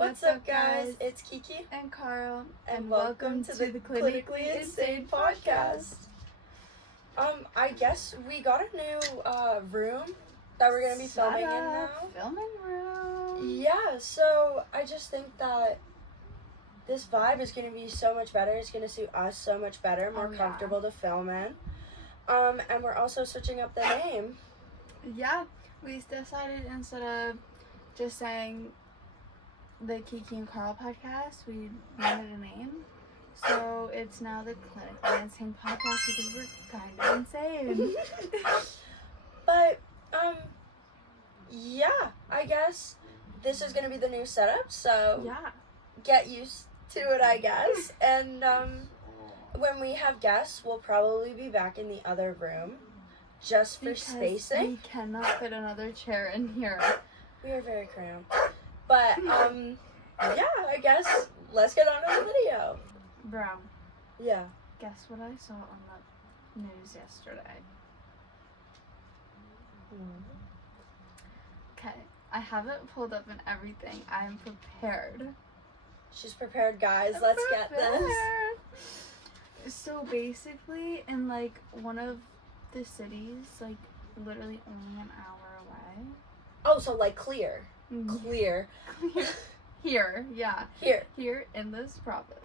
What's up, guys? It's Kiki and Carl, and welcome to the Clinically Insane podcast. I guess we got a new room that we're gonna be filming in now. Filming room. Yeah, so I just think that this vibe is gonna be so much better. It's gonna suit us so much better, more comfortable to film in. And we're also switching up the name. Yeah, we decided instead of just saying the Kiki and Carl podcast, we wanted a name. So it's now the Clinically Insane podcast because we're kind of insane. But, yeah, I guess this is going to be the new setup, so yeah, get used to it, I guess. And, when we have guests, we'll probably be back in the other room just for because spacing. we cannot fit another chair in here. We are very cramped. But, yeah, I guess let's get on to the video. Bro. Yeah. Guess what I saw on the news yesterday? Okay, I have it pulled up and everything. I am prepared. She's prepared, guys. Let's get this. So basically, in like one of the cities, like literally only an hour away. Oh, so like clear. Mm-hmm. Clear. Here, yeah. Here in this province.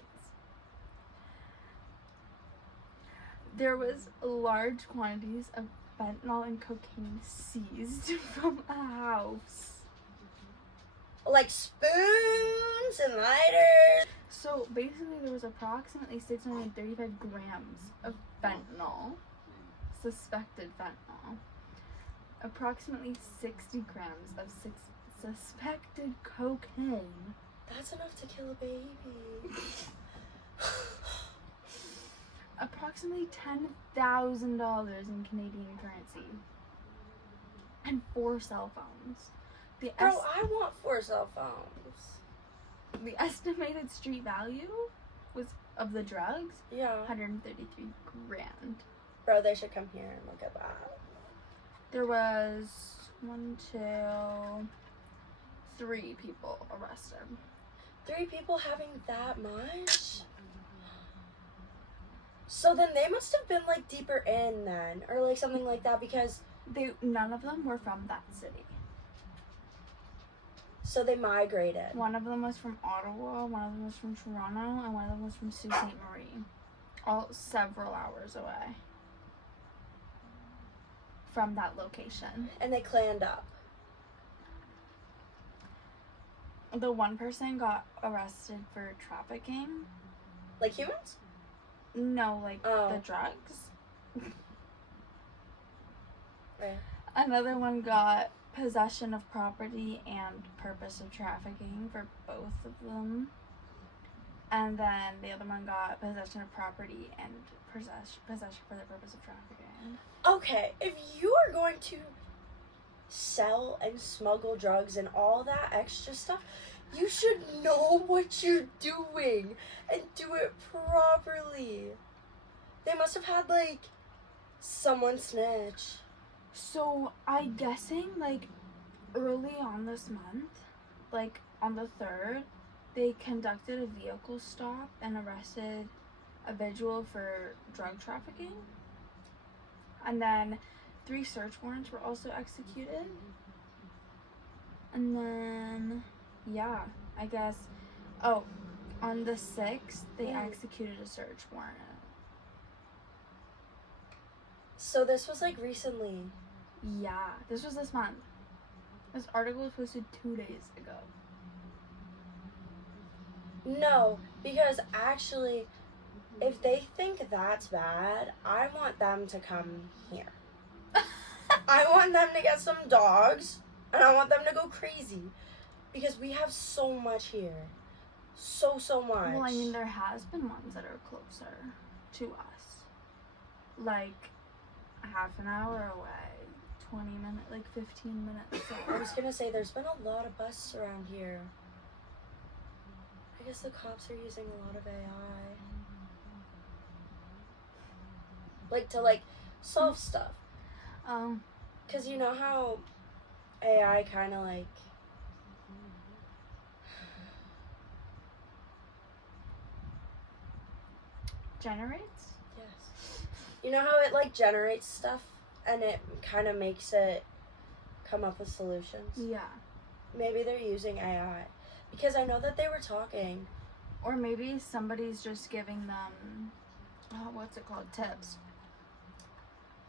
There was large quantities of fentanyl and cocaine seized from a house. Like spoons and lighters. So basically there was approximately 635 grams of fentanyl, suspected fentanyl. Approximately 60 grams of suspected cocaine. That's enough to kill a baby. Approximately $10,000 in Canadian currency. And 4 cell phones. Bro, I want 4 cell phones. The estimated street value was of the drugs, yeah, 133 grand. Bro, they should come here and look at that. There was 3 people arrested. 3 people having that much? So then they must have been like deeper in then, or like something like that, because none of them were from that city. So they migrated. One of them was from Ottawa, one of them was from Toronto, and one of them was from Sault Ste. Marie. All several hours away from that location. And they claned up. The one person got arrested for trafficking. Like humans? No, like the drugs. Right. Another one got possession of property and purpose of trafficking for both of them. And then the other one got possession of property and possession for the purpose of trafficking. Okay, if you are going to sell and smuggle drugs and all that extra stuff, you should know what you're doing and do it properly. They must have had like someone snitch. So I'm guessing like early on this month, like on the 3rd, they conducted a vehicle stop and arrested a vigil for drug trafficking. And then 3 search warrants were also executed. And then, yeah, I guess, on the 6th, they executed a search warrant. So this was like recently? Yeah, this was this month. This article was posted 2 days ago. No, because actually, if they think that's bad, I want them to come here. I want them to get some dogs, and I want them to go crazy. Because we have so much here. So much. Well, I mean, there has been ones that are closer to us. Like, half an hour away, 20 minutes, like 15 minutes away. I was gonna say, there's been a lot of busts around here. I guess the cops are using a lot of AI. Like, to, like, solve stuff. Because you know how AI kind of, like, Generates? Yes. You know how it, like, generates stuff and it kind of makes it come up with solutions? Yeah. Maybe they're using AI. Because I know that they were talking. Or maybe somebody's just giving them, what's it called, tips.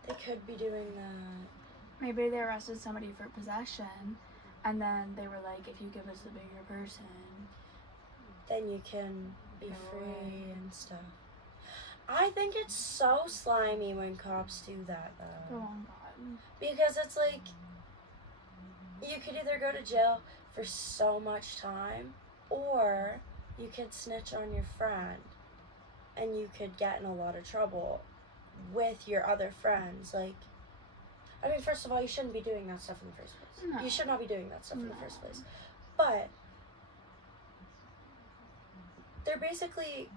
They could be doing that. Maybe they arrested somebody for possession, and then they were like, if you give us the bigger person, then you can be Go free away. and stuff. I think it's so slimy when cops do that, though. oh god. Because it's like, you could either go to jail for so much time, or you could snitch on your friend, and you could get in a lot of trouble with your other friends. Like, I mean, first of all, you shouldn't be doing that stuff in the first place. No. You should not be doing that stuff in the No. first place. But they're basically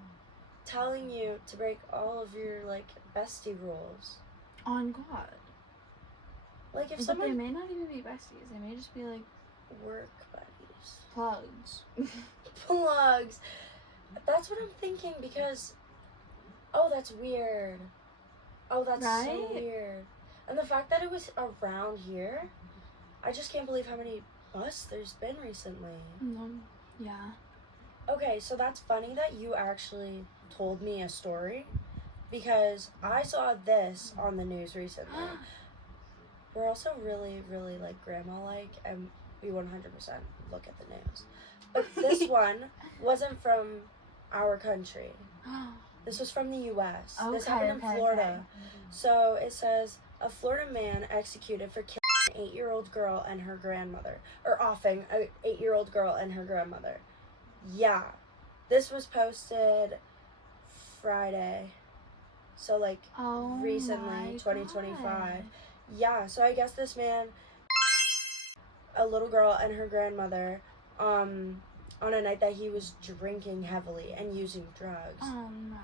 telling you to break all of your, like, bestie rules. On God. Like, if But someone... they may not even be besties. They may just be like Work buddies. plugs. Plugs. That's what I'm thinking, because... Oh, that's weird. Oh, that's so Right? weird. And the fact that it was around here, I just can't believe how many busts there's been recently. Yeah. Okay, so that's funny that you actually told me a story, because I saw this on the news recently. We're also really, really, like, grandma-like, and we 100% look at the news. But this one wasn't from our country. This was from the U.S. This happened in Florida. Okay. So it says, a Florida man executed for killing an 8-year-old girl and her grandmother. Or offing an 8-year-old girl and her grandmother. Yeah. This was posted Friday. So, like, Oh recently, my 2025. God. Yeah, so I guess this man, a little girl and her grandmother, on a night that he was drinking heavily and using drugs. Oh no.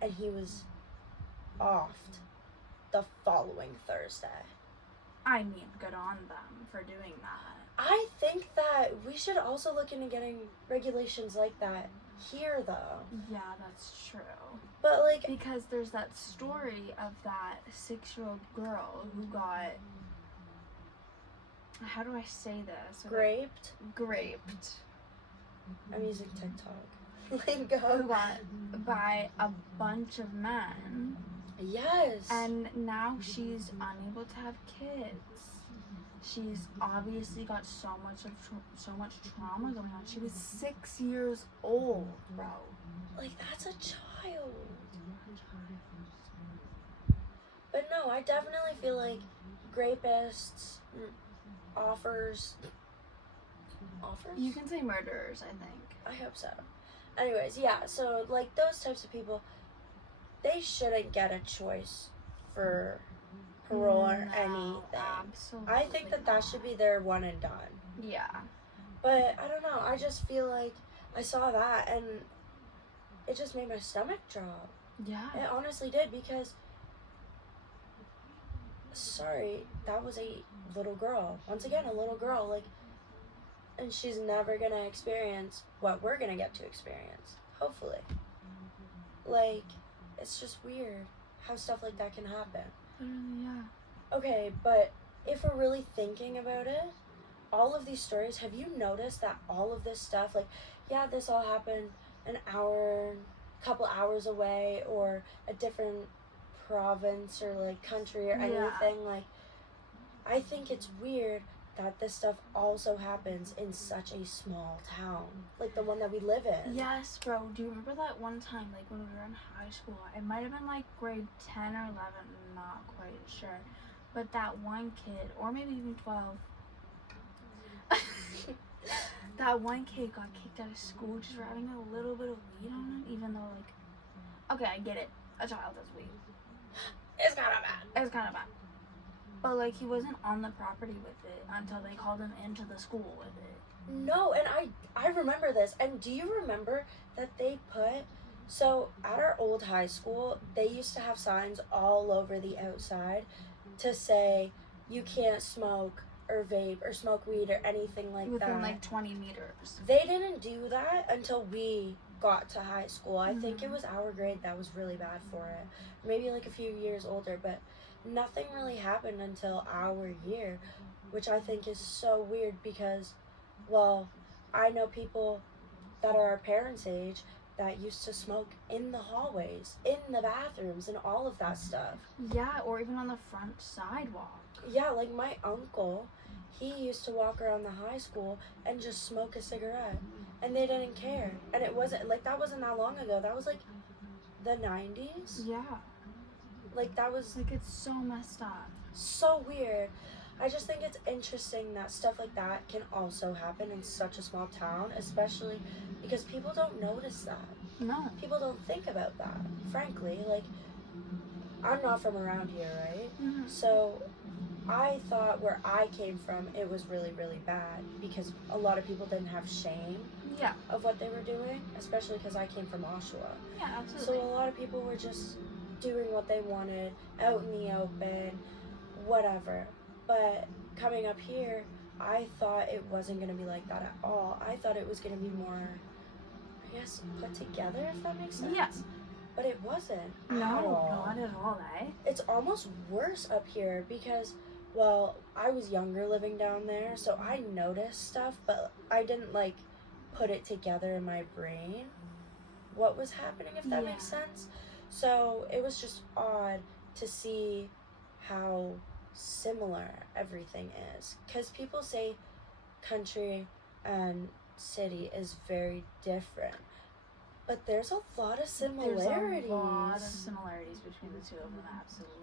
And he was offed the following Thursday. I mean, good on them for doing that. I think that we should also look into getting regulations like that here, though. Yeah, that's true. But, like... Because there's that story of that 6-year-old girl who got... How do I say this? Graped? Graped. I'm using TikTok. Like, go. Who got by a bunch of men. Yes. And now she's unable to have kids. She's obviously got so much trauma going on. She was 6 years old, bro. Like, that's a child. But no, I definitely feel like rapists, offers? You can say murderers, I think. I hope so. Anyways, yeah, so, like, those types of people, they shouldn't get a choice for parole or No, anything. Absolutely I think that should be their one and done. Yeah. But, I don't know, I just feel like I saw that and it just made my stomach drop. Yeah. It honestly did, because, sorry, that was a little girl. Once again, a little girl, like, and she's never gonna experience what we're gonna get to experience. Hopefully. Like, it's just weird how stuff like that can happen. Yeah. Okay, but if we're really thinking about it, all of these stories, have you noticed that all of this stuff, like, yeah, this all happened an hour, couple hours away, or a different province or, like, country or anything, like, I think it's weird that this stuff also happens in such a small town, like the one that we live in. Yes, bro. Do you remember that one time, like, when we were in high school? It might have been, like, grade 10 or 11, I'm not quite sure. But that one kid, or maybe even 12, that one kid got kicked out of school just for having a little bit of weed on him, even though, like, okay, I get it. A child has weed. It's kind of bad. It's kind of bad. But, like, he wasn't on the property with it until they called him into the school with it. No, and I remember this. And do you remember that they put... So, at our old high school, they used to have signs all over the outside to say, you can't smoke or vape or smoke weed or anything like that. Within, like, 20 meters. They didn't do that until we got to high school. I think it was our grade that was really bad for it. Maybe like a few years older, but nothing really happened until our year, which I think is so weird because, well, I know people that are our parents' age that used to smoke in the hallways, in the bathrooms, and all of that stuff. Yeah, or even on the front sidewalk. Yeah, like my uncle, he used to walk around the high school and just smoke a cigarette, and they didn't care. And it wasn't, like, that wasn't that long ago. That was, like, the 90s. Yeah. Like, that was Like, it's so messed up. so weird. I just think it's interesting that stuff like that can also happen in such a small town, especially because people don't notice that. No. People don't think about that, frankly. Like, I'm not from around here, right? Mm-hmm. So I thought where I came from, it was really, really bad because a lot of people didn't have shame Yeah. of what they were doing, especially because I came from Oshawa. Yeah, absolutely. So a lot of people were just doing what they wanted, out in the open, whatever. But coming up here, I thought it wasn't going to be like that at all. I thought it was going to be more, I guess, put together, if that makes sense. Yes. But it wasn't No, at all. not at all, eh? It's almost worse up here because, well, I was younger living down there, so I noticed stuff, but I didn't, like, put it together in my brain what was happening, if that makes sense. So it was just odd to see how similar everything is, because people say country and city is very different, but there's a lot of similarities. There's a lot of similarities between the two of them, absolutely.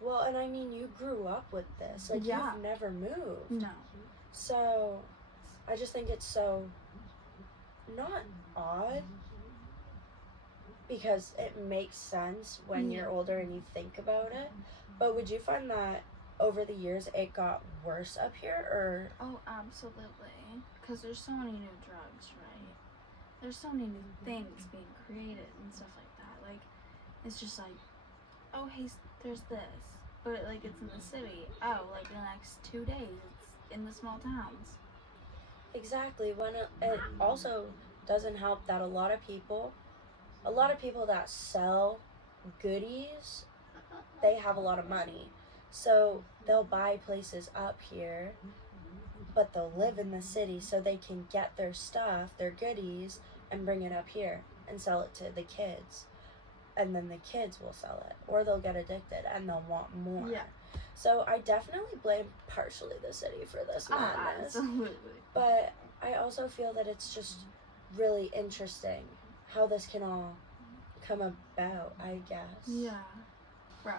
Well, and I mean, you grew up with this, like, Yeah. you've never moved. No. So I just think it's so not odd, because it makes sense when you're older and you think about it. But would you find that over the years it got worse up here, or? Oh, absolutely. Because there's so many new drugs, right? There's so many new things being created and stuff like that. Like, it's just like, oh, hey, there's this. But, like, it's in the city. Oh, like, the next 2 days, it's in the small towns. Exactly. When it also doesn't help that a lot of people that sell goodies, they have a lot of money. So they'll buy places up here, but they'll live in the city so they can get their stuff, their goodies, and bring it up here and sell it to the kids. And then the kids will sell it, or they'll get addicted and they'll want more. Yeah. So I definitely blame partially the city for this madness. Absolutely. But I also feel that it's just really interesting how this can all come about, I guess. Yeah. Bro.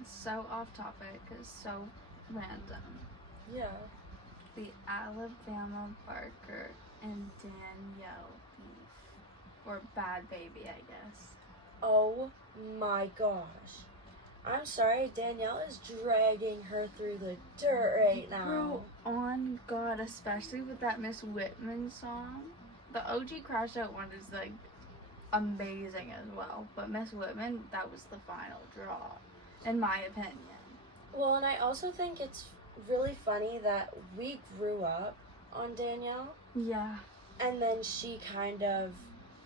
It's so off topic. It's so random. Yeah. The Alabama Barker and Danielle beef. Or Bad Baby, I guess. Oh my gosh. I'm sorry, Danielle is dragging her through the dirt right now. Bro, on God, especially with that Miss Whitman song. The OG Crash Out one is, like, amazing as well. But Miss Whitman, that was the final draw, in my opinion. Well, and I also think it's really funny that we grew up on Danielle. Yeah. And then she kind of,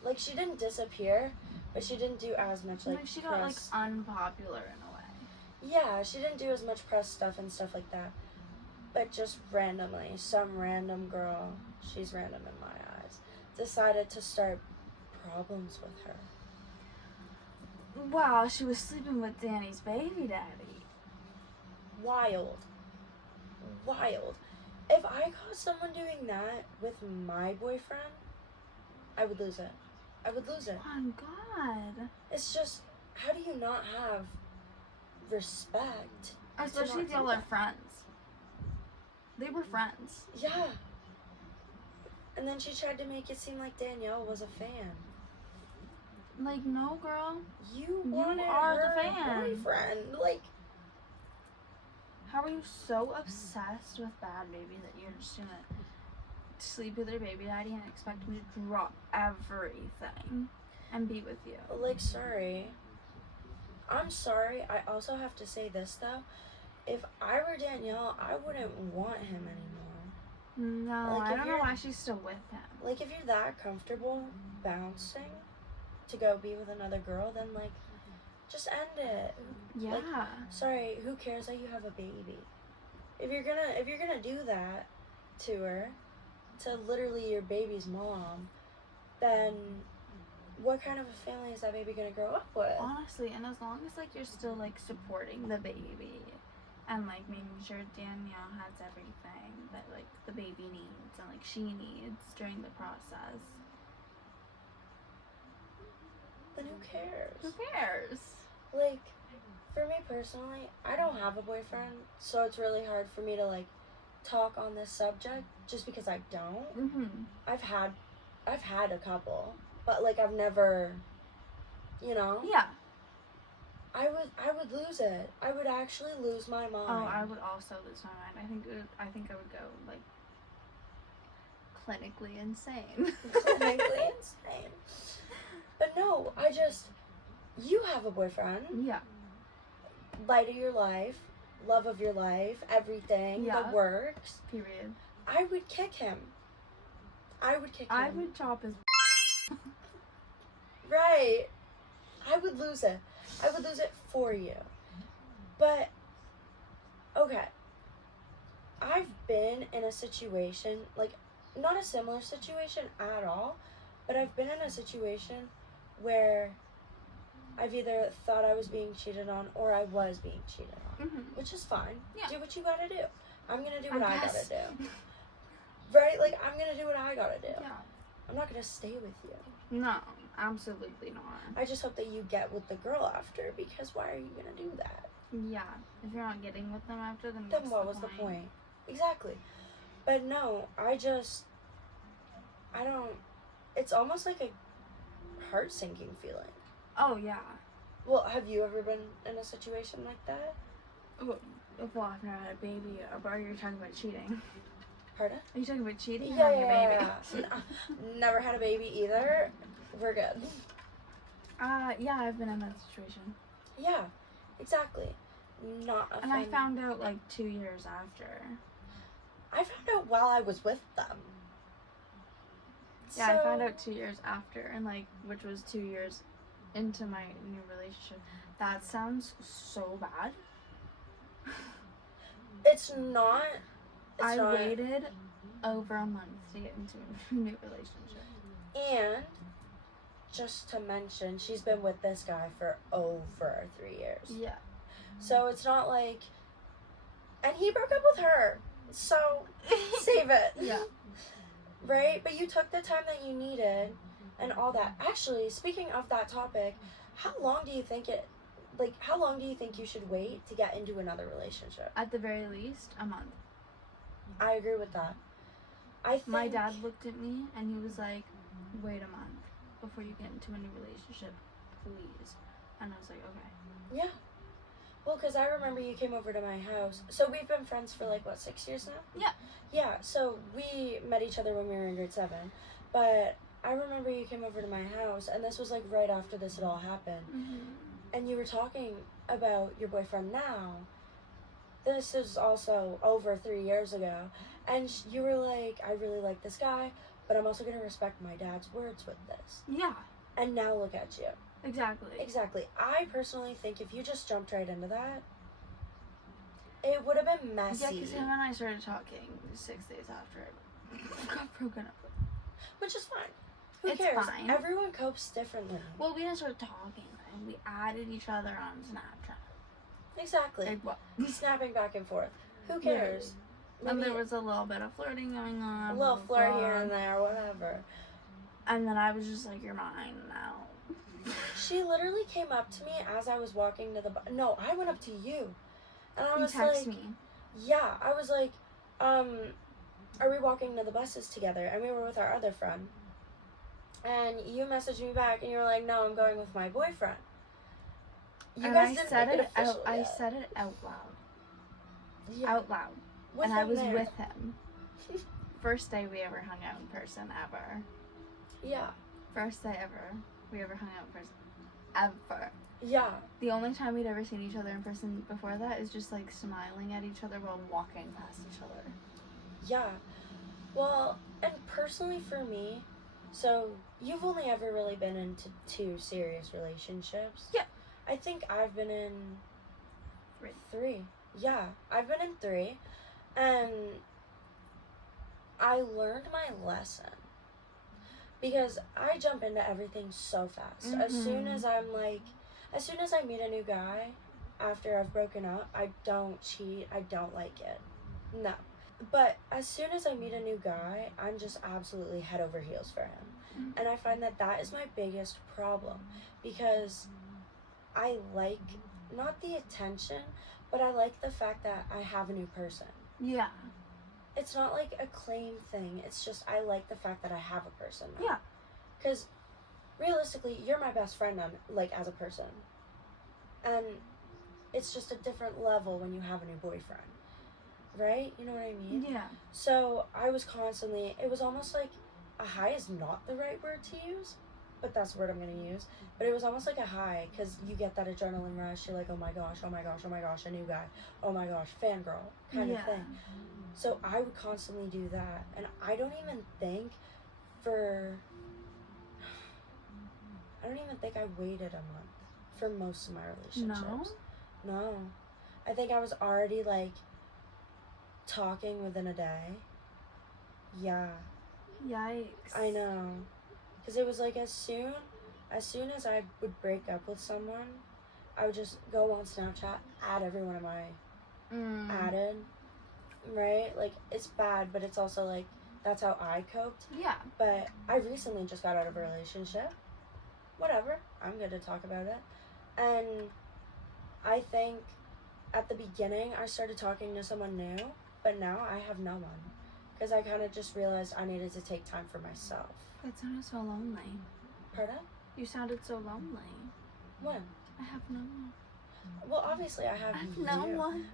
like, she didn't disappear, but she didn't do as much, like, she got, press. like, unpopular in a way. Yeah, she didn't do as much press stuff and stuff like that. But just randomly, some random girl, she's random in my eyes, decided to start problems with her. Wow, she was sleeping with Danny's baby daddy. Wild. Wild. If I caught someone doing that with my boyfriend, I would lose it. I would lose it. Oh, God. It's just, how do you not have respect? Especially if y'all are friends. They were friends. Yeah. And then she tried to make it seem like Danielle was a fan. Like, no, girl. You wanted are her the fan. boyfriend. Like, how are you so obsessed with Bad Baby that you're just gonna sleep with your baby daddy and expect him to drop everything and be with you? like, sorry. I'm sorry. I also have to say this, though. If I were Danielle, I wouldn't want him anymore. No, Like, I if don't know you're- why she's still with him. Like, if you're that comfortable bouncing to go be with another girl, then, like, just end it. Yeah. Like, sorry, who cares that you have a baby? If you're gonna do that to her, to literally your baby's mom, then what kind of a family is that baby gonna grow up with? Honestly, and as long as like you're still like supporting the baby and like making sure Danielle has everything that like the baby needs and like she needs during the process. Then who cares? Who cares? Like, for me personally, I don't have a boyfriend, so it's really hard for me to like talk on this subject just because I don't. Mm-hmm. I've had a couple, but like I've never, you know. Yeah. I would lose it. I would actually lose my mind. Oh, I would also lose my mind. I think I would go like clinically insane. Clinically insane. But no, you have a boyfriend. Yeah. Light of your life, love of your life, everything, Yeah. the works. Period. I would kick him. I would kick him. I would chop his. Right. I would lose it. I would lose it for you. But, okay. I've been in a situation, like, not a similar situation at all, but I've been in a situation where I've either thought I was being cheated on or I was being cheated on, Mm-hmm. which is fine. Yeah. Do what you gotta do. I'm gonna do what I gotta guess. do. Right? Like, I'm gonna do what I gotta do. Yeah. I'm not gonna stay with you. No, absolutely not. I just hope that you get with the girl after, because why are you gonna do that? Yeah. If you're not getting with them after, then Then what was the point? Exactly. But no, I don't, it's almost like a heart sinking feeling. Oh yeah. Well, have you ever been in a situation like that? Well, I've never had a baby. Or are you talking about cheating? Pardon? Are you talking about cheating? Or Yeah, having a baby? yeah. Never had a baby either. We're good. Yeah, I've been in that situation. Yeah, exactly. Not a And I fun- found out like 2 years after. I found out while I was with them. Yeah, I found out 2 years after, and like, which was 2 years into my new relationship. That sounds so bad. It's not. I waited over a month to get into a new relationship. And just to mention, she's been with this guy for over 3 years. Yeah. So it's not like. And he broke up with her. So save it. Yeah. Right? But you took the time that you needed and all that. Actually, speaking of that topic, how long do you think you should wait to get into another relationship? At the very least, a month. I agree with that. I think My dad looked at me and he was like, wait a month before you get into a new relationship, please. And I was like, okay. Yeah. Well, because I remember you came over to my house. So we've been friends for 6 years now? Yeah. Yeah, so we met each other when we were in grade 7. But I remember you came over to my house, and this was right after this had all happened. Mm-hmm. And you were talking about your boyfriend now. This is also over 3 years ago. And you were like, I really like this guy, but I'm also going to respect my dad's words with this. Yeah. And now look at you. Exactly. Exactly. I personally think if you just jumped right into that, it would have been messy. Yeah, because him and I started talking 6 days after I got broken up with. Which is fine. Who It's cares? fine. Everyone copes differently. Well, we didn't start talking, and we added each other on Snapchat. Exactly. Like, what? Snapping back and forth. Who cares? And Maybe there was a little bit of flirting going on. a little blah, flirt blah, here blah. and there, whatever. And then I was just like, you're mine now. She literally came up to me as I was walking to the bus. No, I went up to you. And I You was text like, me. yeah, I was like, are we walking to the buses together? And we were with our other friend. And you messaged me back and you were like, no, I'm going with my boyfriend. You And guys I didn't said make it out. official I yet. said it out loud. Yeah. Out loud. With And I him was there. with him. First day we ever hung out in person ever. Yeah. First day we ever hung out in person. Ever. Yeah. The only time we'd ever seen each other in person before that is just smiling at each other while walking past each other. Yeah. Well, and personally for me, so you've only ever really been into 2 serious relationships. Yeah. I think I've been in 3. 3. Yeah, I've been in 3, and I learned my lesson. Because I jump into everything so fast. As soon as I meet a new guy after I've broken up, I don't cheat. I don't like it. No. But as soon as I meet a new guy, I'm just absolutely head over heels for him. And I find that is my biggest problem. Because I like, not the attention, but I like the fact that I have a new person. Yeah. It's not like a claim thing. It's just I like the fact that I have a person now. Yeah. Because realistically, you're my best friend, as a person. And it's just a different level when you have a new boyfriend. Right? You know what I mean? Yeah. So I was constantly, it was almost like, a high is not the right word to use, but that's the word I'm going to use. But it was almost like a high, because you get that adrenaline rush. You're like, oh my gosh, oh my gosh, oh my gosh, a new guy. Oh my gosh, fangirl kind of thing. So I would constantly do that. And I don't even think I waited a month for most of my relationships. No. I think I was already, like, talking within a day. Yeah. Yikes. I know. Because it was like as soon as I would break up with someone, I would just go on Snapchat, add everyone of my added. Right? Like, it's bad, but it's also, like, that's how I coped. Yeah. But I recently just got out of a relationship. Whatever. I'm good to talk about it. And I think at the beginning, I started talking to someone new, but now I have no one. Because I kind of just realized I needed to take time for myself. That sounded so lonely. Pardon? You sounded so lonely. When? I have no one. Well, obviously, I have you. no one.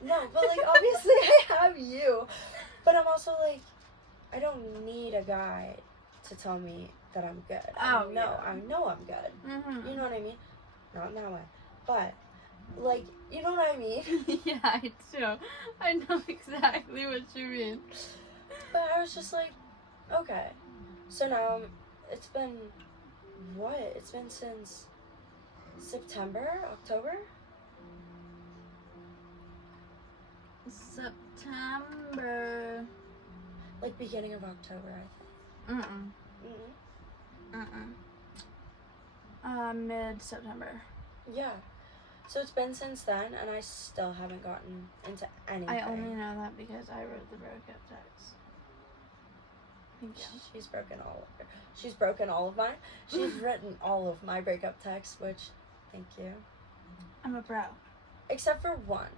No, but, like, obviously I have you. But I'm also, like, I don't need a guy to tell me that I'm good. I know I'm good. Mm-hmm. You know what I mean? Not in that way. But, like, you know what I mean? Yeah, I do. I know exactly what you mean. But I was just like, okay. So now, it's been, what? It's been since September? October? September. Like, beginning of October, I think. Mid-September. Yeah. So it's been since then, and I still haven't gotten into anything. I only know that because I wrote the breakup text. Thank you. She's broken all of mine. She's written all of my breakup texts, which, thank you. I'm a pro. Except for one.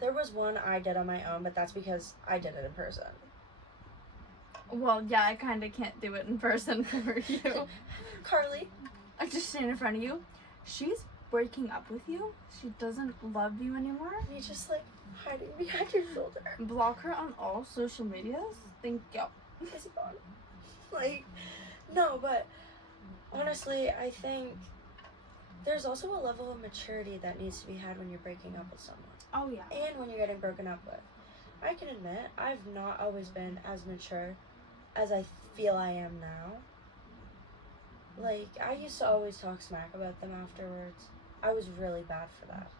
There was one I did on my own, but that's because I did it in person. Well, yeah, I kind of can't do it in person for you. Carly. I just stand in front of you. She's breaking up with you. She doesn't love you anymore. You just, like, hiding behind your shoulder. Block her on all social medias. Thank you. It's gone. Like, no, but honestly, I think there's also a level of maturity that needs to be had when you're breaking up with someone. Oh, yeah. And when you're getting broken up with. I can admit, I've not always been as mature as I feel I am now. Like, I used to always talk smack about them afterwards. I was really bad for that.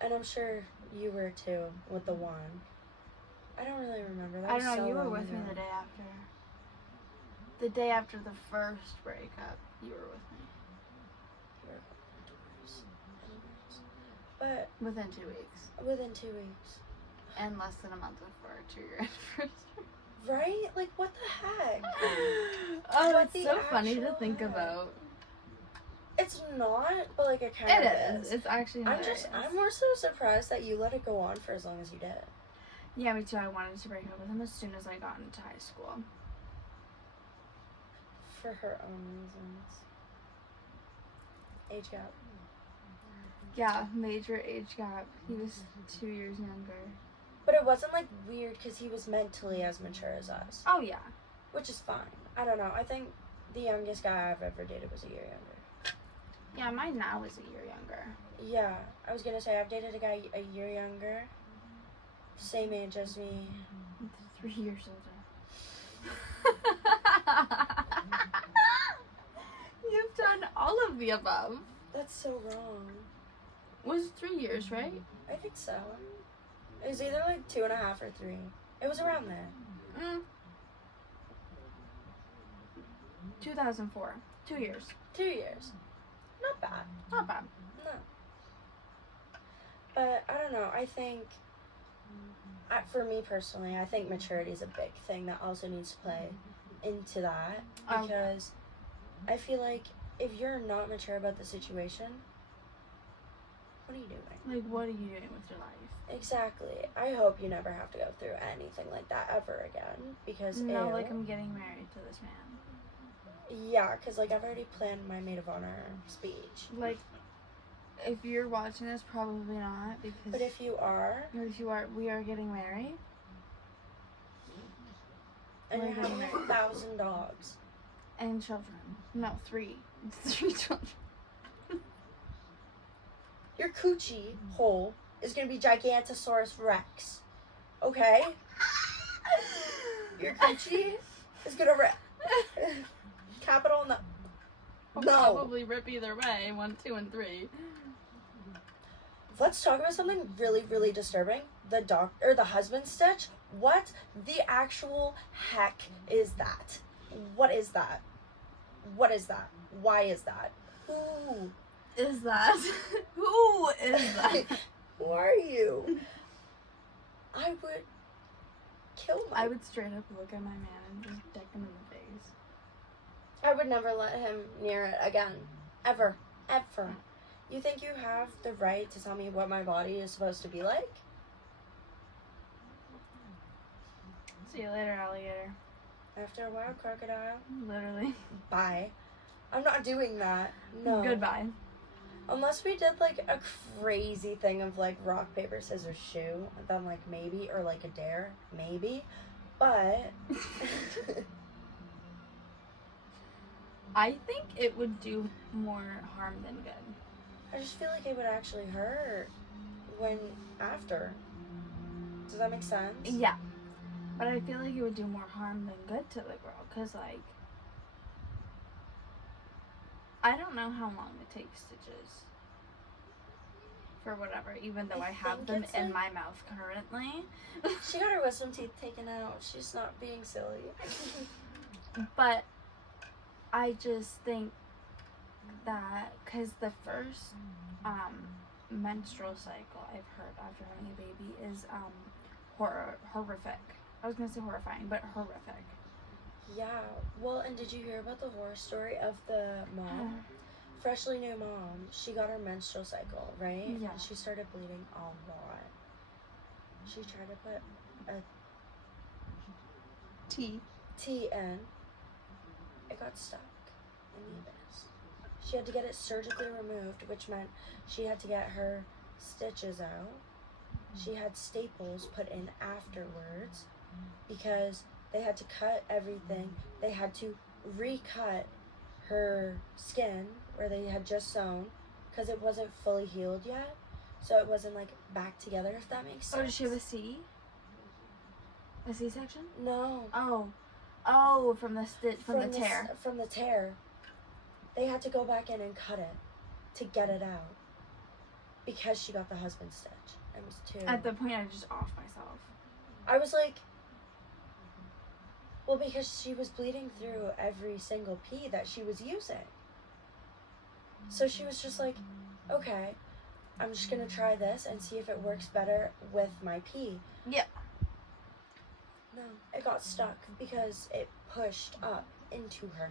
And I'm sure you were too, with the one. I don't really remember. That I was don't know, so you were long with me ago. the day after. The day after the first breakup, you were with me. But Within 2 weeks. within 2 weeks. And less than a month before our 2-year anniversary. Right? Like, what the heck? Oh, What it's the so funny to actual think heck? about. It's not, but, like, it kind It of is. It's actually hilarious. I'm more so surprised that you let it go on for as long as you did. Yeah, me too. I wanted to break up with him as soon as I got into high school. For her own reasons. Age gap. Yeah, major age gap. He was 2 years younger. But it wasn't, like, weird because he was mentally as mature as us. Oh, yeah. Which is fine. I don't know. I think the youngest guy I've ever dated was a year younger. Yeah, mine now is a year younger. Yeah. I was going to say, I've dated a guy a year younger. Same age as me. 3 years older. You've done all of the above. That's so wrong. Was 3 years, right? I think so. It was either like 2.5 or 3. It was around there. 2004. 2 years. 2 years. Not bad. Not bad. No. But I don't know. I think, for me personally, I think maturity is a big thing that also needs to play into that. Because I feel like if you're not mature about the situation, what are you doing? Like, what are you doing with your life? Exactly. I hope you never have to go through anything like that ever again. Because No, ew. like, I'm getting married to this man. Yeah, because like I've already planned my maid of honor speech. Like, if you're watching this, probably not, because... But if you are... But if you are, we are getting married. And We're you have getting married. 1,000 dogs. And children. No, 3. 3 children. Your coochie hole is going to be Gigantosaurus Rex. Okay? Your coochie is going to capital no. I'll No. probably rip either way. 1, 2, and 3. Let's talk about something really, really disturbing. The husband stitch. What the actual heck is that? What is that? What is that? Why is that? Who Is that? Who is that? Who are you? I would kill my... I would straight up look at my man and just deck him in the face. I would never let him near it again. Ever. Ever. You think you have the right to tell me what my body is supposed to be like? See you later, alligator. After a while, crocodile. Literally. Bye. I'm not doing that. No. Goodbye. Unless we did like a crazy thing of like rock, paper, scissors, shoe. Then like maybe. Or like a dare. Maybe. But... I think it would do more harm than good. I just feel like it would actually hurt after. Does that make sense? Yeah. But I feel like it would do more harm than good to the girl. Because, like, I don't know how long it takes stitches. For whatever, even though I have them it's in like- my mouth currently. She got her wisdom teeth taken out. She's not being silly. But I just think that, because the first menstrual cycle I've heard after having a baby is horrific. I was going to say horrifying, but horrific. Yeah. Well, and did you hear about the horror story of the mom? Freshly new mom. She got her menstrual cycle, right? Yeah. And she started bleeding a lot. She tried to put a T. T in. It got stuck in the abyss. She had to get it surgically removed, which meant she had to get her stitches out. She had staples put in afterwards because they had to cut everything. They had to recut her skin where they had just sewn because it wasn't fully healed yet. So it wasn't like back together, if that makes sense. Oh, did she have a C? A C-section? No. Oh, from the tear. From the tear. They had to go back in and cut it to get it out because she got the husband stitch. It was too. At the point, I just offed myself. I was like, well, because she was bleeding through every single pee that she was using. So she was just like, okay, I'm just gonna try this and see if it works better with my pee. Yep. No, it got stuck because it pushed up into her.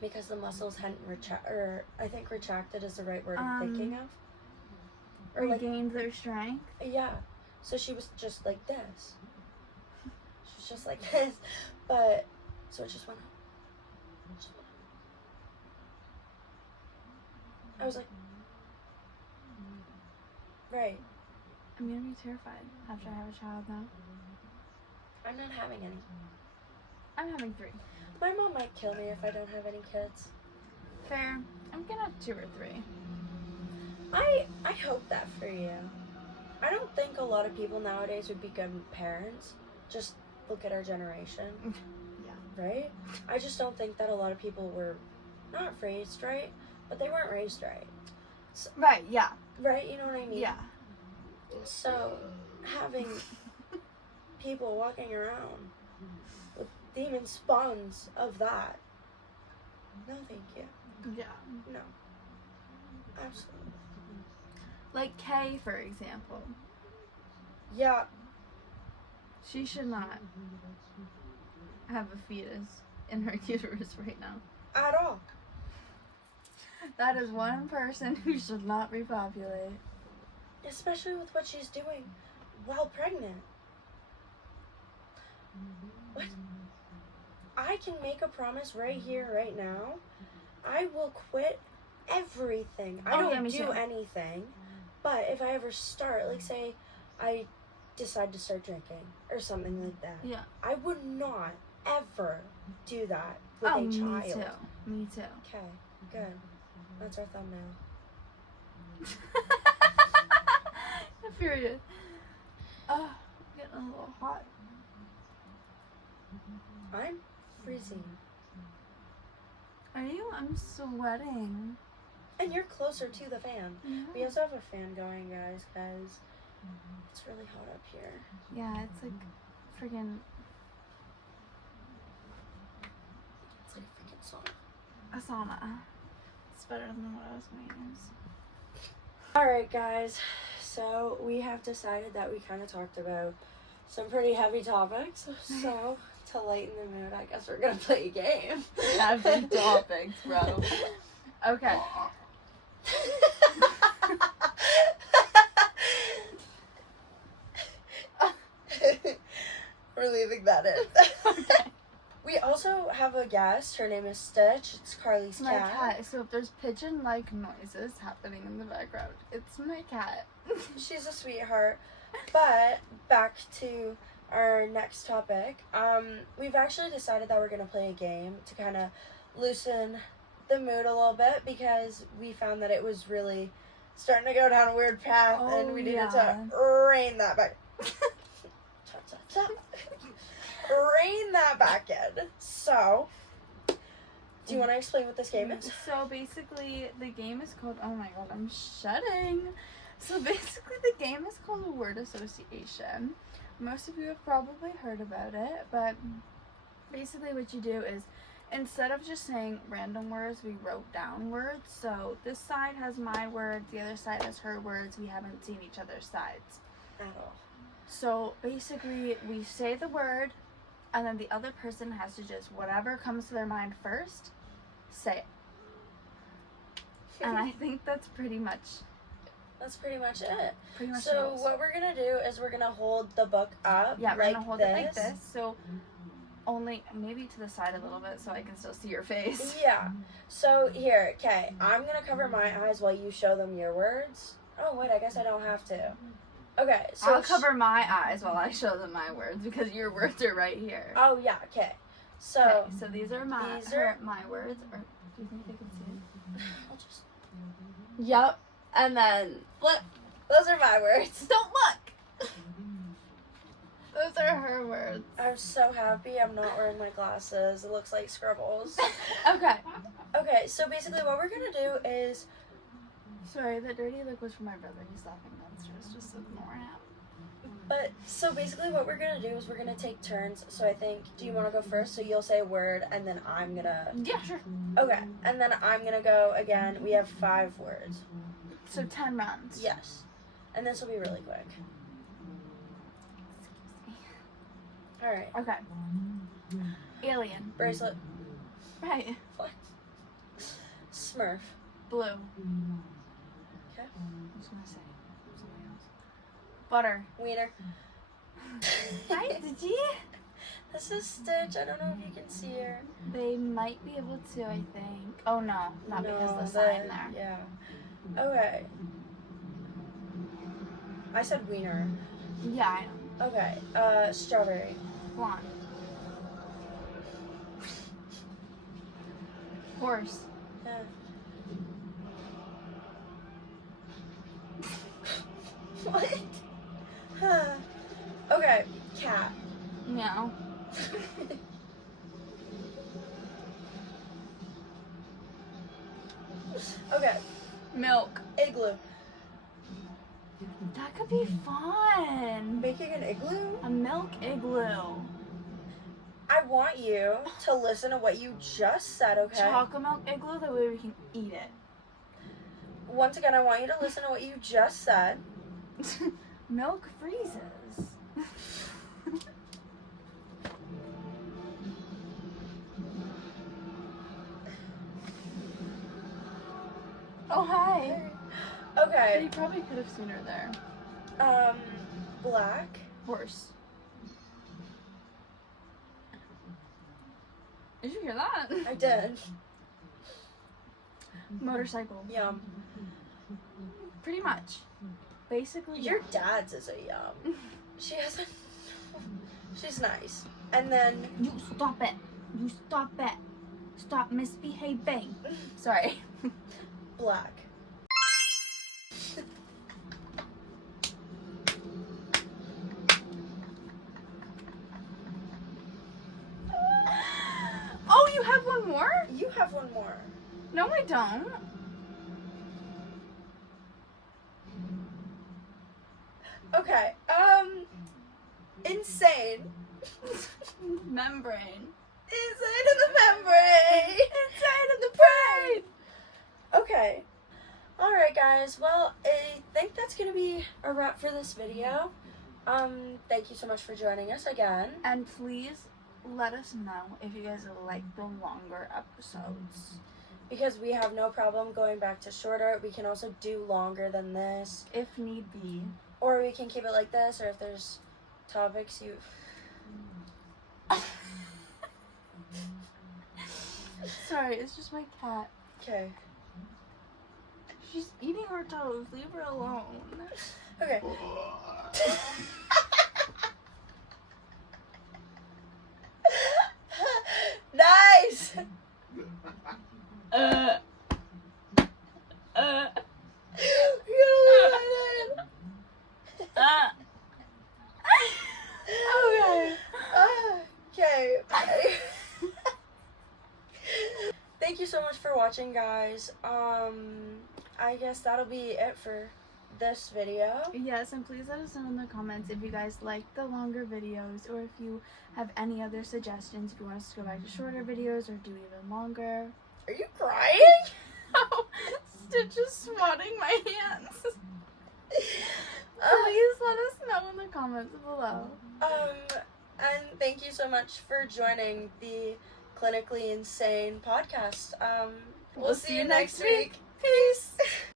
Because the muscles hadn't I think retracted is the right word I'm thinking of. Or like, Regained their strength. yeah. So she was just like this. She was just like this. But, so it just went up. Just went up. I was like, right. I'm gonna be terrified after I have a child now. I'm not having any. I'm having 3. My mom might kill me if I don't have any kids. Fair. I'm gonna have 2 or 3. I hope that for you. I don't think a lot of people nowadays would be good parents. Just look at our generation. Yeah. Right? I just don't think that a lot of people were not raised right, but they weren't raised right. So, Right, yeah. right? You know what I mean? Yeah. So, having people walking around with demon spawns of that. No, thank you. Yeah. No. Absolutely. Like Kay, for example. Yeah. She should not have a fetus in her uterus right now. At all. That is one person who should not repopulate. Especially with what she's doing while pregnant. What? I can make a promise right here, right now. I will quit everything. I don't do anything. But if I ever start, like say I decide to start drinking or something like that, Yeah. I would not ever do that with a child. Me too. Me too. Okay, good. That's our thumbnail. Period. Oh, getting a little hot. I'm freezing. Are you? I'm sweating. And you're closer to the fan. We also have a fan going, guys, because it's really hot up here. Yeah, it's like friggin' It's like a freaking sauna. a sauna. It's better than what I was going to use. Alright, guys. So, we have decided that we kind of talked about some pretty heavy topics. So, to lighten the mood, I guess we're going to play a game. Heavy topics, bro. Okay. We're leaving that in. Okay. We also have a guest. Her name is Stitch. It's Carly's My cat. cat. So if there's pigeon-like noises happening in the background, it's my cat. She's a sweetheart. But back to our next topic. We've actually decided that we're gonna play a game to kind of loosen the mood a little bit because we found that it was really starting to go down a weird path, and we needed to rein that back. Rein that back in. So, do you want to explain what this game is? So basically, the game is called, oh my god, I'm shedding. So basically, the game is called a word association. Most of you have probably heard about it, but basically what you do is, instead of just saying random words, we wrote down words. So this side has my words, the other side has her words. We haven't seen each other's sides At all. So basically, we say the word, and then the other person has to just, whatever comes to their mind first, say it. And I think that's pretty much it. Pretty much. So what we're gonna do is we're gonna hold the book up. Yeah, we're like gonna hold this. it like this. So only maybe to the side a little bit, so I can still see your face. Yeah. So here, okay, I'm gonna cover my eyes while you show them your words. Oh wait, I guess I don't have to. Okay, so I'll cover my eyes while I show them my words because your words are right here. Oh yeah, okay. So Okay, so these are my words. Or do you think they can see it? I'll just Yep. And then flip. those are my words. Don't look. Those are her words. I'm so happy I'm not wearing my glasses. It looks like scribbles. Okay. Okay, so basically what we're gonna do is Sorry, the dirty look was from my brother. He's laughing downstairs. Just ignore him. But, so basically what we're going to do is we're going to take turns. So I think, do you want to go first? So you'll say a word, and then I'm going to... Yeah, sure. Okay, and then I'm going to go again. We have 5 words. So 10 rounds. Yes. And this will be really quick. Excuse me. Alright. Okay. Alien. Bracelet. Right. What? Smurf. Blue. Okay. I was gonna say something else. Butter. Wiener. Hi, did you? This is Stitch. I don't know if you can see her. They might be able to, I think. Oh no, not because of the No, sign there. Yeah. Okay. I said wiener. Yeah, I know. Okay. Strawberry. Blonde. Horse. Yeah. What? Meow. Okay, Milk. igloo. That could be fun. Making an igloo? A milk igloo. I want you to listen to what you just said, okay? Chocolate milk igloo, that way we can eat it. Once again, I want you to listen to what you just said. Milk freezes. Oh, hi. Okay, You probably could have seen her there. black. Horse. Did you hear that? I did. Motorcycle. Yum. Pretty much. Basically. Your dad's is a yum. She has a... She's nice. And then... You stop it. You stop it. Stop misbehaving. Sorry. Black. Oh, you have one more? You have one more. No, I don't. Okay, insane. Membrane. Inside of the membrane. Inside of the brain. Okay. Alright guys, well, I think that's gonna be a wrap for this video. Thank you so much for joining us again. And please let us know if you guys like the longer episodes. Because we have no problem going back to shorter. We can also do longer than this. If need be. Or we can keep it like this, or if there's topics you... Sorry, it's just my cat. Okay. She's eating her toes. Leave her alone. Okay. Nice! You're gonna leave that in. Okay. Okay. Thank you so much for watching, guys. I guess that'll be it for this video. Yes, and please let us know in the comments if you guys like the longer videos, or if you have any other suggestions, if you want us to go back to shorter videos or do even longer. Are you crying? Oh, Stitch is swatting my hands. Please let us know in the comments below. And thank you so much for joining the Clinically Insane podcast. We'll see you next week. Peace.